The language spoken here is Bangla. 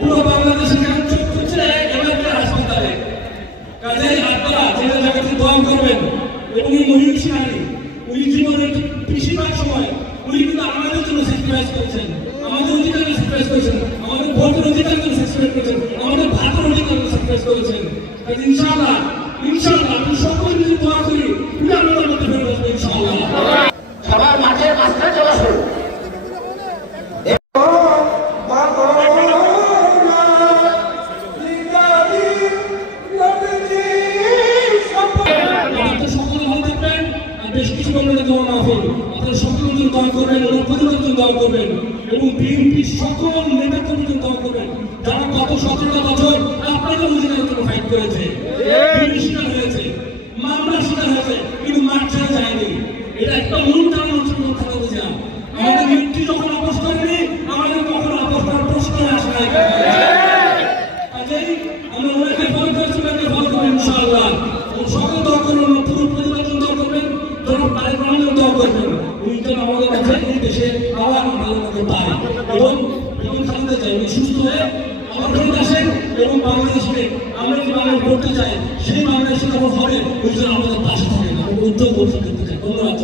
পুরো বাংলাদেশে কাজ করছে এলাকার হাসপাতালে। কাজেই আপনারা জেলা জায়গাতে দোয়া করবেন। এবং এই মহিম সিংহানি উনি জীবনের বেশিরভাগ সময় উনি কিন্তু আমাদের জন্য স্যাক্রিফাইস করেছেন, আমাদের অধিকার স্যাক্রিফাইস করেছেন, আমাদের ভোটের অধিকার স্যাক্রিফাইস করেছেন, আমাদের ভাতের অধিকার স্যাক্রিফাইস করেছেন। ইনশাআল্লাহ ইনশাআল্লাহ আমি সকল মিলে দোয়া করি উনি আমাদের মধ্যে ফেরত আসবে ইনশাআল্লাহ। সবার মাঠের মাঝখানে চলে আসুন। বেশ কিছু বলবেন দোয়া মাহফিল, আপনারা সকলের জন্য দোয়া করবেন, ওনার পরিবারের জন্য দোয়া করবেন এবং বিএনপির সকল নেতা কর্মীর জন্য দোয়া করবেন যারা গত 17টা বছর আপনাদের অধিকারের জন্য ফাইট করেছে, শিকার হয়েছে, মামলার শিকার হয়েছে, কিন্তু মাঠ ছেড়ে যায়নি। এটা একটা মূল কারণ হচ্ছে খালেদা জিয়া। আমাদের নেত্রী যখন আপোষ করেনি, আমাদের কখনো আপোষ করার প্রশ্নই আসে নাই। কাজেই আমরা ওনাকে ফল করেছি, ওনাকে ফল করবো ইনশাআল্লাহ। সকল দোয়া করবেন, পুরো পরিবার জন্য দোয়া করবেন, তারেক রহমানের দোয়া করবেন। উনি যেন আমাদের কাছে এই দেশে আবার ভালো মতো পায় এবং খালেদা জিয়া উনি সুস্থ হয়ে আমার ফেরত আসেন এবং বাংলাদেশকে আমরা যে বাংলাদেশ করতে চাই সেই বাংলাদেশে যখন হবে ওই জন্য আমাদের পাশে থাকেন, উদ্যোগ করতে চাই। ধন্যবাদ।